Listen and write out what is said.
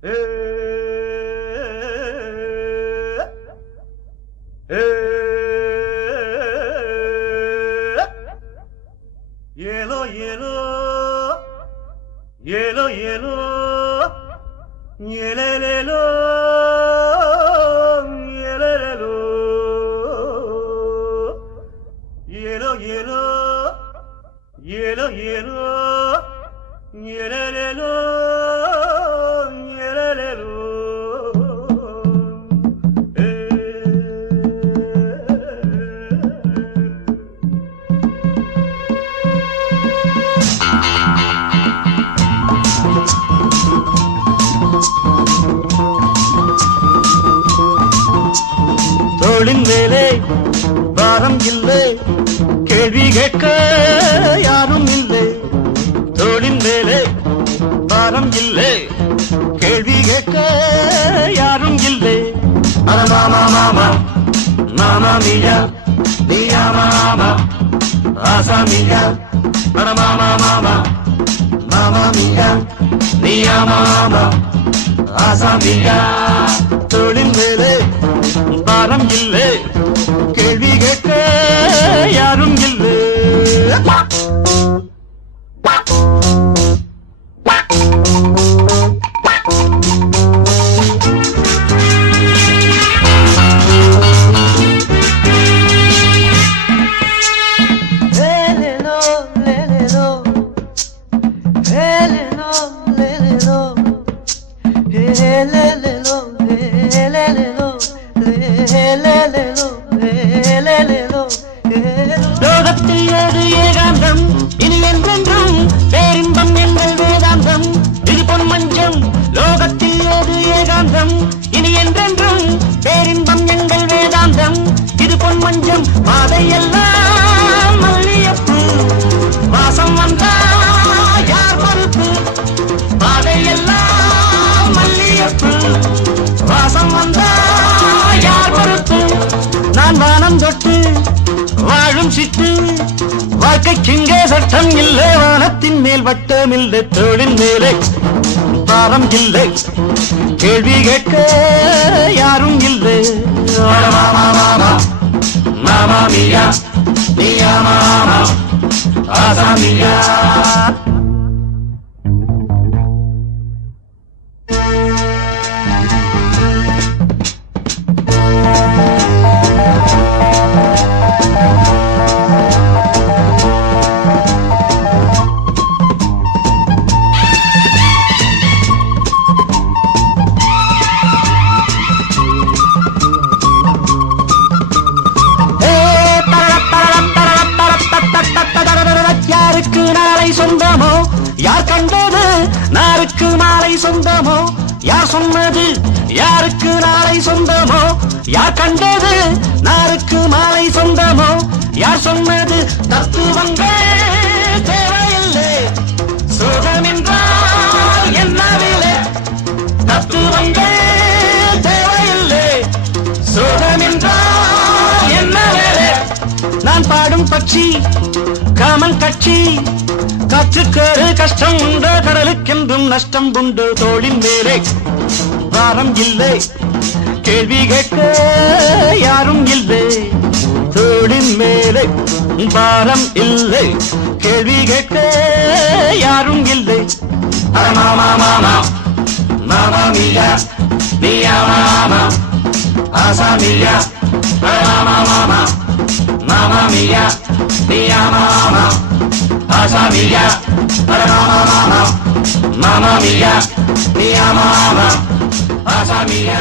Yelo, yelo, yelo, yelo, yelelelo, yelelelo, yelo, yelo, yelo, yelo, yelelelo, yelelelo. தோளின் மேலே பாரம் இல்லை, கேள்வி கேட்க யாரும் இல்லை. தோளின் மேலே பாரம் இல்லை, கேள்வி கேட்க யாரும் இல்லை. மாமா மாமா மாமா மியா மியா மாமா ஆசா மியா. மாமா மாமா மாமா மியா மியா மாமா ஆசா மியா. தோளின் மேலே பாரம் இல்லை, கேள்வி கேட்க யாரும் இல்லை. லோகத்தில் ஏது ஏகாந்தம், இனி என்றென்றும் பேரின்பம் எங்கள் வேதாந்தம். இது பொன் மஞ்சம். லோகத்தில் ஏது ஏகாந்தம், இனி என்றென்றும் பேரின்பம் எங்கள் வேதாந்தம். இது பொன் மஞ்சம். பாதையெல்லாம் மல்லியப்பு, வாசம் வந்தா யார் பொறுப்பு? பாதையெல்லாம் மல்லியப்பு, வாசம் வந்தா யார் பொறுப்பு? நான் வானம் தொட்டு வாழும் சிட்டு, வாழ்க்கைக்கிங்கே சட்டம் இல்லை, வானத்தின் மேல் வட்டம் இல்லை. தோளின் மேலே பாரம் இல்லை, கேள்வி கேட்க யாரும் இல்லை. மாமா மாமா மாமா மியா மியா மாமா ஆசா மியா. யாருக்கு நாளை சொந்தமோ, யார் கண்டது நாருக்கு மாலை சொந்தமோ? யார் சொன்னது யாருக்கு நாளை சொந்தமோ? யார் கண்டது நாருக்கு மாலை சொந்தமோ? யார் சொன்னது தத்துவங்கள் தேவையில்லை, சுகமென்றால் என்ன விலை? தத்துவங்கள் தேவையில்லை, சுகமென்றால் என்ன விலை? நான் பாடும் பட்சி காமன் கட்சி, காற்றுக்கேறு கஷ்டம் உண்டு, கடலுக்கென்றும் நஷ்டம் உண்டு. தோளின் மேலே பாரம் இல்லை, கேள்வி கேட்க யாரும் இல்லை. தோளின் மேலே பாரம் இல்லை, கேள்வி கேட்க யாரும் இல்லை. மாமா மாமா மாமா மியா மியா மாமா ஆசா மியா. மாமா மாமா மாமா மியா மியா மாமா ஆசா மியா. மாமா மாமா மாமா மியா மியா மாமா ஆசா மியா.